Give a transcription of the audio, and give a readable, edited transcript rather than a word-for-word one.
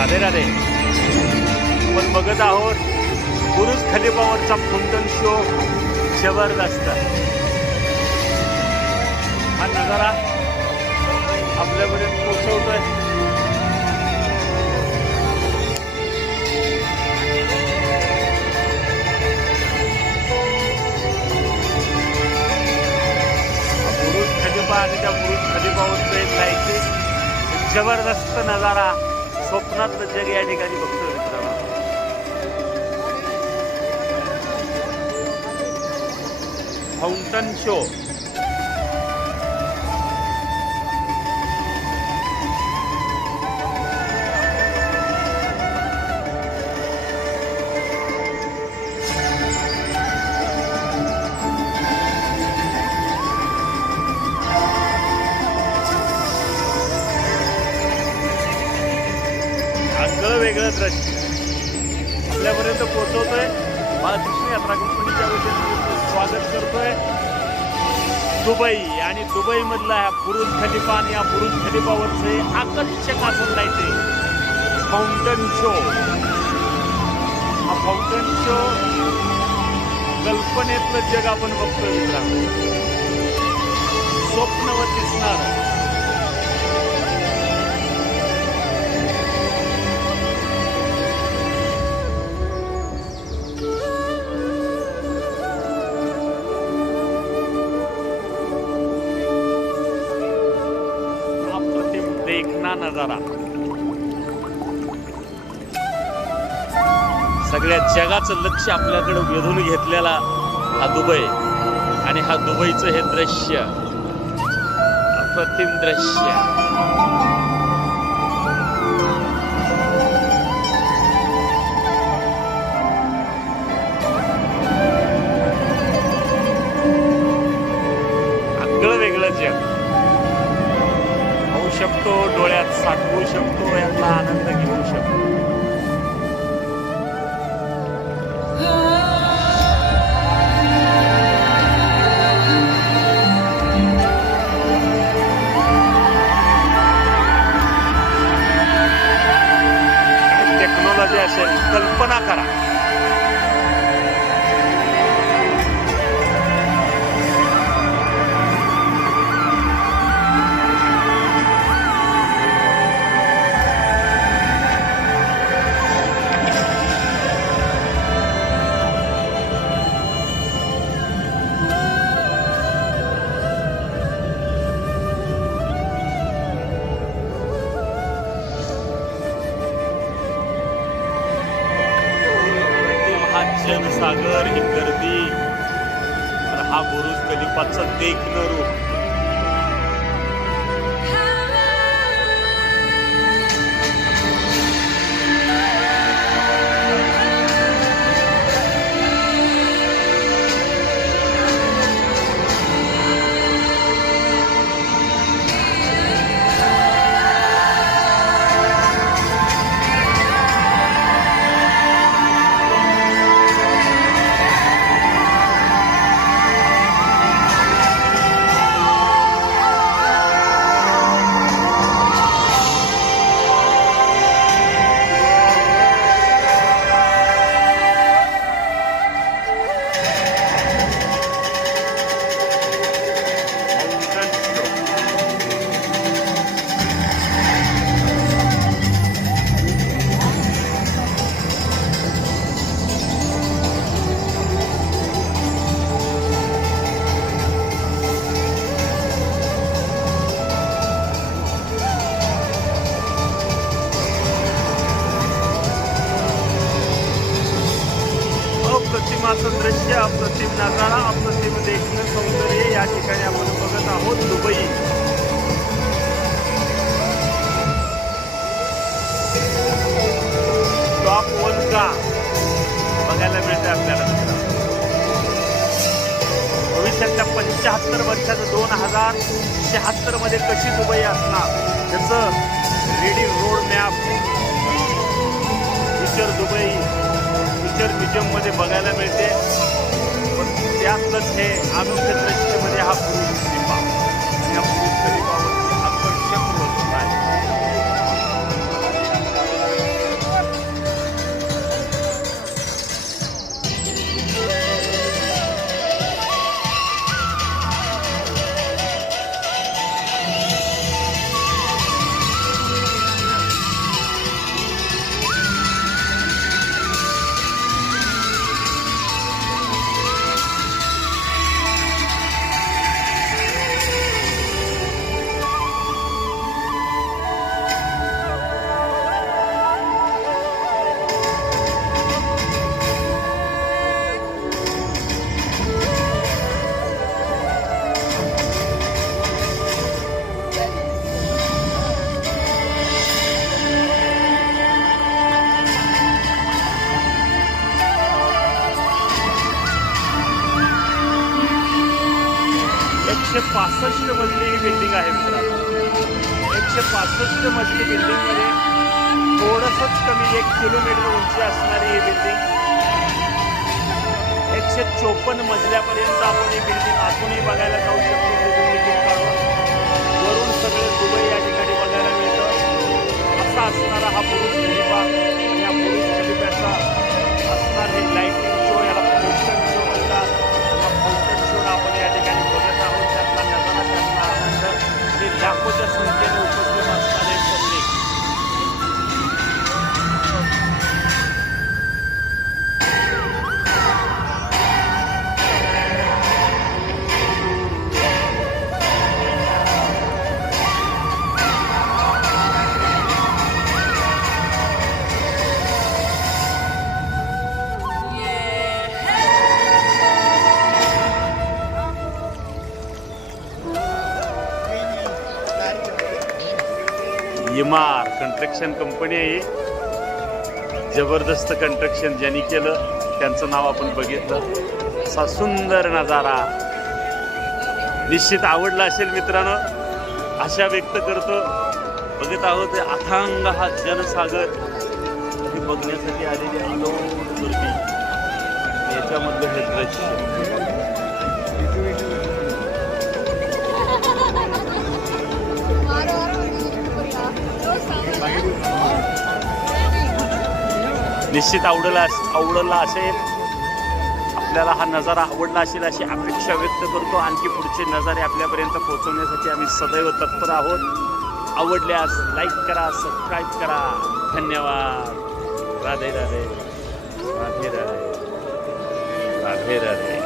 राधे राधे. आपण बघत आहोत बुरुज खलिफावरचा फाउंटन शो. जबरदस्त हा नजारा आपल्यापर्यंत पोहोचवतोय. बुरुज खलिफा आणि त्या बुरुज खलिफावरचं एक लाईटिंग जबरदस्त नजारा. स्वप्नातलं जग या ठिकाणी बघतोय मित्रांनो. फाउंटन शो वेगळं दृश्य आपल्यापर्यंत पोहोचवतोय. बाळकृष्ण यात्रा कंपनीच्या वतीने स्वागत करतोय. दुबई आणि दुबई मधला हा बुरुज खलिफा आणि या बुरुज खलिफावरचे आकर्षक असं लाईटिंग फाउंटन शो. हा फाउंटन शो कल्पनेतलं जग आपण बघतोय मित्रांनो. स्वप्नवत दिसणार. देखना नजारा. सगळ्या जगाचं लक्ष आपल्याकडे वेधून घेतलेला हा दुबई आणि हा दुबईचं हे दृश्य अप्रतिम दृश्य. आगळं वेगळं जग शकतो, डोळ्यात साठवू शकतो, यातला आनंद घेऊ शकतो. काय टेक्नॉलॉजी असेल कल्पना करा. जनसागर ही गर्दी और हा बुरुज खलिफाचं देखणं रूप. अप्रतिमाचं दृश्य, अप्रतिम नजारा, अप्रतिम देखणं सौंदर्य या ठिकाणी आपण बघत आहोत. दुबई टॉप 1 का बघायला मिळते आपल्याला. भविष्यातल्या 75 वर्षाचं 2076 मध्ये कशी दुबई असणार त्याचं ready road map future Dubai future museum मध्ये बघायला मिळते. पण त्यातलंच हे अनोख्या दृश्यामध्ये हा बुरुज खलिफा. या बुरुज खलिफावरती आकर्षक वस्तू आहे. 165 मजली ही बिल्डिंग आहे मित्रांनो. 165 मजली बिल्डिंगमध्ये थोडंसंच कमी 1 किलोमीटर उंची असणारी ही बिल्डिंग 154 मजल्यापर्यंत आपण ही बिल्डिंग आतूनही बघायला जाऊ शकतो. तिकीट काढून वरून सगळे दुबई या ठिकाणी बघायला मिळतं. असा असणारा हा बुरुज खलिफा. या बुरुज खलिफाचा असणार हे लाईटिंग शो, याला फाउंटन शो म्हणतात. हा फाउंटन शो आपण या ठिकाणी बघत आहोत. त्यातला नजारा, त्यातला आनंद, हे लाखोच्या संख्येने उपस्थित असणारे पब्लिक. इमार कंस्ट्रक्शन कंपनी आहे ही. जबरदस्त कंस्ट्रक्शन ज्यांनी केलं त्यांचं नाव आपण बघितलं. असा सुंदर नजारा निश्चित आवडला असेल मित्रांनो, आशा व्यक्त करतो. बघत आहोत अथांग हा जनसागर हे बघण्यासाठी आलेली अलोट गर्दी. याच्यामधलं हे दृश्य निश्चित आवडला असेल. आपल्याला हा नजारा आवडला असेल अशी अपेक्षा व्यक्त करतो. आणखी पुढचे नजारे आपल्यापर्यंत पोहोचवण्यासाठी आम्ही सदैव तत्पर आहोत. आवडल्यास लाईक करा, सबस्क्राईब करा. धन्यवाद. राधे राधे. राधे राधे. राधे राधे.